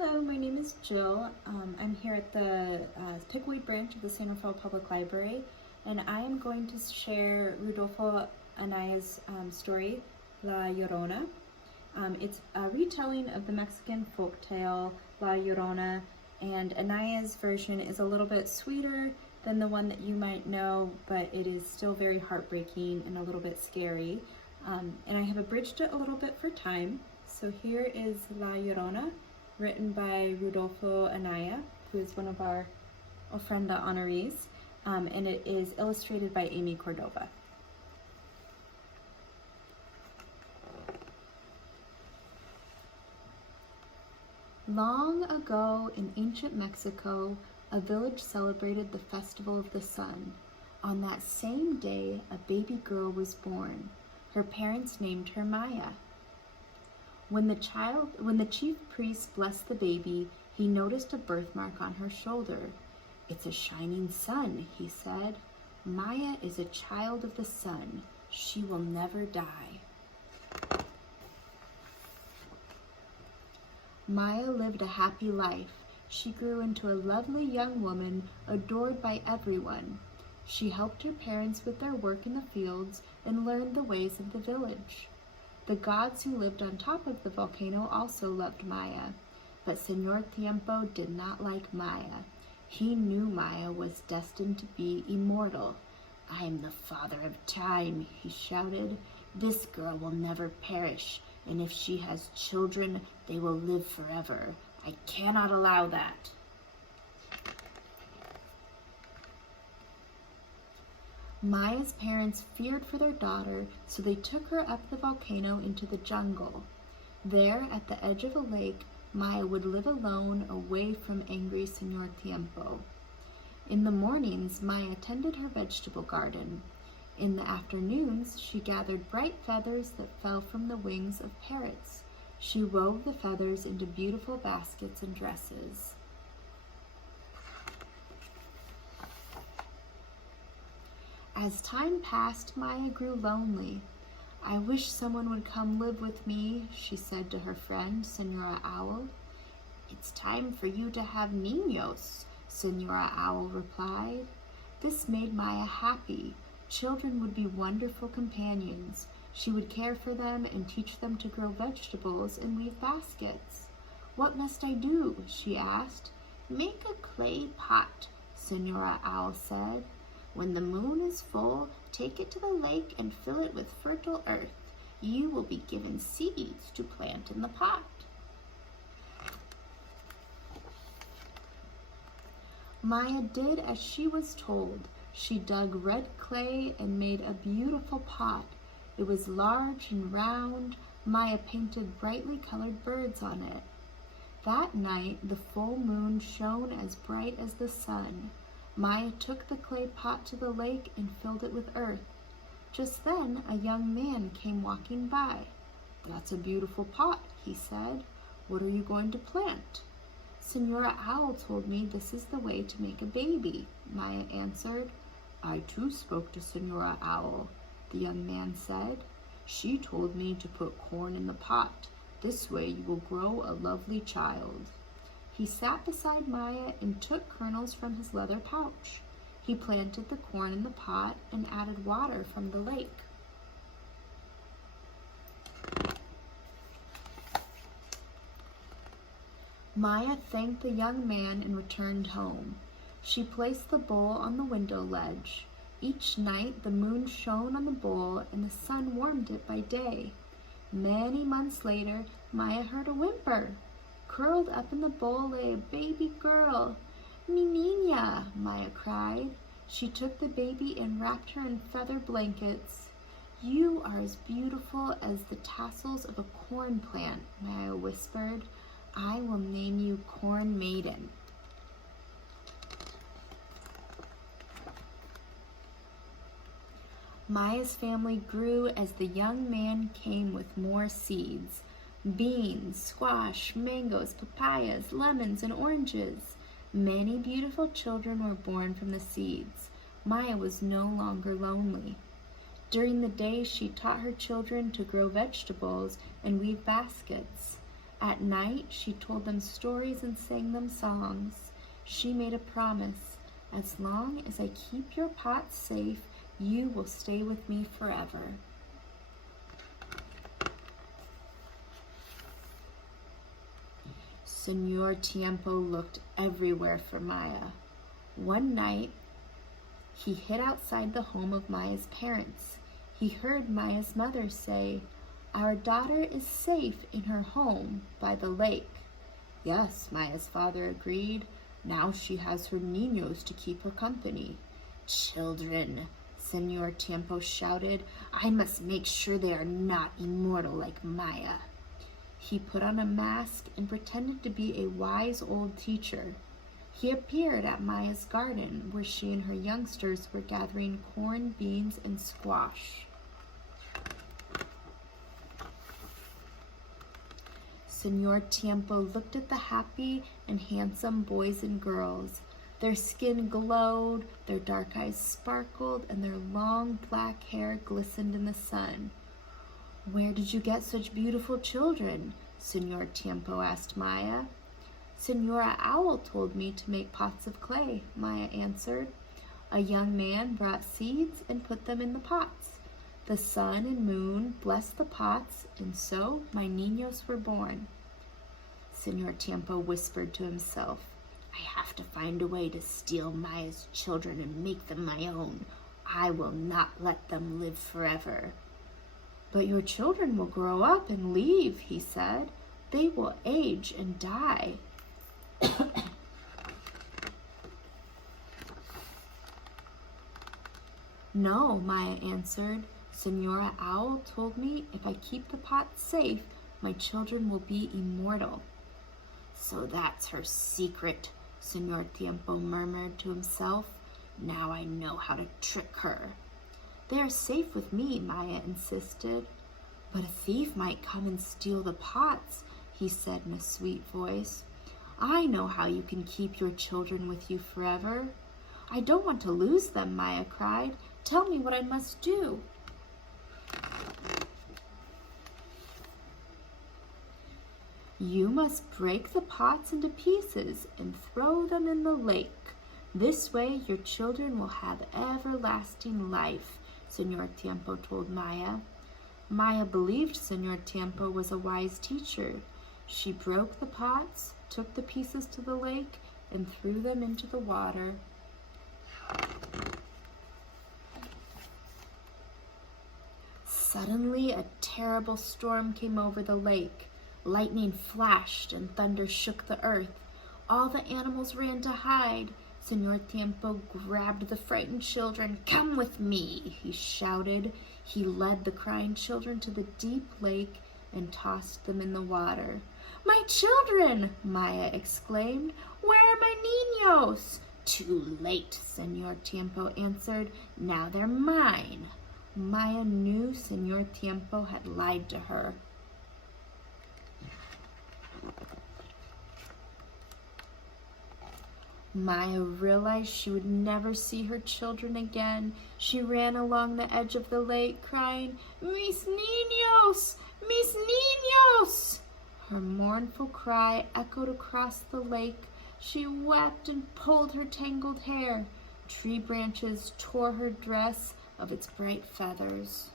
Hello, my name is Jill. I'm here at the Pickwood branch of the San Rafael Public Library, and I am going to share Rudolfo Anaya's story, La Llorona. It's a retelling of the Mexican folktale La Llorona, and Anaya's version is a little bit sweeter than the one that you might know, but it is still very heartbreaking and a little bit scary. And I have abridged it a little bit for time. So here is La Llorona, written by Rudolfo Anaya, who is one of our Ofrenda honorees, and it is illustrated by Amy Cordova. Long ago in ancient Mexico, a village celebrated the festival of the sun. On that same day, a baby girl was born. Her parents named her Maya. When the chief priest blessed the baby, he noticed a birthmark on her shoulder. "It's a shining sun," he said. "Maya is a child of the sun. She will never die." Maya lived a happy life. She grew into a lovely young woman, adored by everyone. She helped her parents with their work in the fields and learned the ways of the village. The gods who lived on top of the volcano also loved Maya, but Senor Tiempo did not like Maya. He knew Maya was destined to be immortal. "I am the father of time," he shouted. "This girl will never perish, and if she has children, they will live forever. I cannot allow that." Maya's parents feared for their daughter, so they took her up the volcano into the jungle. There, at the edge of a lake, Maya would live alone, away from angry Senor Tiempo. In the mornings, Maya tended her vegetable garden. In the afternoons, she gathered bright feathers that fell from the wings of parrots. She wove the feathers into beautiful baskets and dresses. As time passed, Maya grew lonely. "I wish someone would come live with me," she said to her friend, Senora Owl. "It's time for you to have niños," Senora Owl replied. This made Maya happy. Children would be wonderful companions. She would care for them and teach them to grow vegetables and weave baskets. "What must I do?" she asked. "Make a clay pot," Senora Owl said. "When the moon is full, take it to the lake and fill it with fertile earth. You will be given seeds to plant in the pot." Maya did as she was told. She dug red clay and made a beautiful pot. It was large and round. Maya painted brightly colored birds on it. That night, the full moon shone as bright as the sun. Maya took the clay pot to the lake and filled it with earth. Just then, a young man came walking by. "That's a beautiful pot," he said. "What are you going to plant?" "Senora Owl told me this is the way to make a baby," Maya answered. "I too spoke to Senora Owl," the young man said. "She told me to put corn in the pot. This way you will grow a lovely child." He sat beside Maya and took kernels from his leather pouch. He planted the corn in the pot and added water from the lake. Maya thanked the young man and returned home. She placed the bowl on the window ledge. Each night the moon shone on the bowl and the sun warmed it by day. Many months later, Maya heard a whimper. Curled up in the bowl lay a baby girl. "Mi niña," Maya cried. She took the baby and wrapped her in feather blankets. "You are as beautiful as the tassels of a corn plant," Maya whispered. "I will name you Corn Maiden." Maya's family grew as the young man came with more seeds. Beans, squash, mangoes, papayas, lemons, and oranges. Many beautiful children were born from the seeds. Maya was no longer lonely. During the day, she taught her children to grow vegetables and weave baskets. At night, she told them stories and sang them songs. She made a promise. As long as I keep your pots safe, you will stay with me forever. Senor Tiempo looked everywhere for Maya. One night, he hid outside the home of Maya's parents. He heard Maya's mother say, "Our daughter is safe in her home by the lake." "Yes," Maya's father agreed. "Now she has her niños to keep her company." "Children," Senor Tiempo shouted. "I must make sure they are not immortal like Maya." He put on a mask and pretended to be a wise old teacher. He appeared at Maya's garden, where she and her youngsters were gathering corn, beans, and squash. Senor Tiempo looked at the happy and handsome boys and girls. Their skin glowed, their dark eyes sparkled, and their long black hair glistened in the sun. "Where did you get such beautiful children?" Senor Tiempo asked Maya. "Senora Owl told me to make pots of clay," Maya answered. "A young man brought seeds and put them in the pots. The sun and moon blessed the pots, and so my niños were born." Senor Tiempo whispered to himself, "I have to find a way to steal Maya's children and make them my own. I will not let them live forever." "But your children will grow up and leave," he said. "They will age and die." "No," Maya answered. "Senora Owl told me if I keep the pots safe, my children will be immortal." "So that's her secret," Senor Tiempo murmured to himself. "Now I know how to trick her." "They are safe with me," Maya insisted. "But a thief might come and steal the pots," he said in a sweet voice. "I know how you can keep your children with you forever." "I don't want to lose them," Maya cried. "Tell me what I must do." "You must break the pots into pieces and throw them in the lake. This way your children will have everlasting life," Senor Tiempo told Maya. Maya believed Senor Tiempo was a wise teacher. She broke the pots, took the pieces to the lake, and threw them into the water. Suddenly, a terrible storm came over the lake. Lightning flashed and thunder shook the earth. All the animals ran to hide. Senor Tiempo grabbed the frightened children. "Come with me," he shouted. He led the crying children to the deep lake and tossed them in the water. "My children!" Maya exclaimed. "Where are my niños?" "Too late," Senor Tiempo answered. "Now they're mine." Maya knew Senor Tiempo had lied to her. Maya realized she would never see her children again. She ran along the edge of the lake, crying, "Mis niños! Mis niños!" Her mournful cry echoed across the lake. She wept and pulled her tangled hair. Tree branches tore her dress of its bright feathers.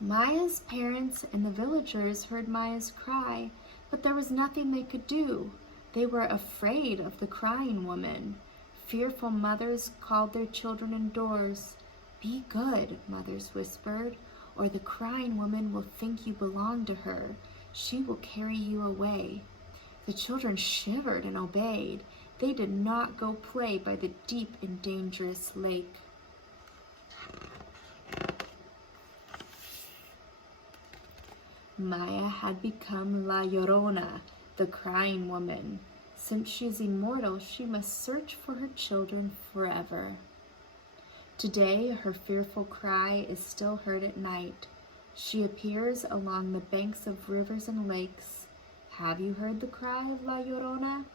Maya's parents and the villagers heard Maya's cry, but there was nothing they could do. They were afraid of the crying woman. Fearful mothers called their children indoors. "Be good," mothers whispered, "or the crying woman will think you belong to her. She will carry you away." The children shivered and obeyed. They did not go play by the deep and dangerous lake. Maya had become La Llorona, the crying woman. Since she is immortal, she must search for her children forever. Today, her fearful cry is still heard at night. She appears along the banks of rivers and lakes. Have you heard the cry of La Llorona?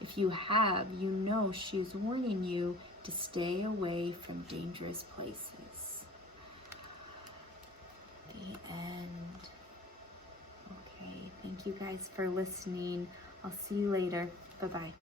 If you have, you know she is warning you to stay away from dangerous places. Thank you guys for listening. I'll see you later. Bye-bye.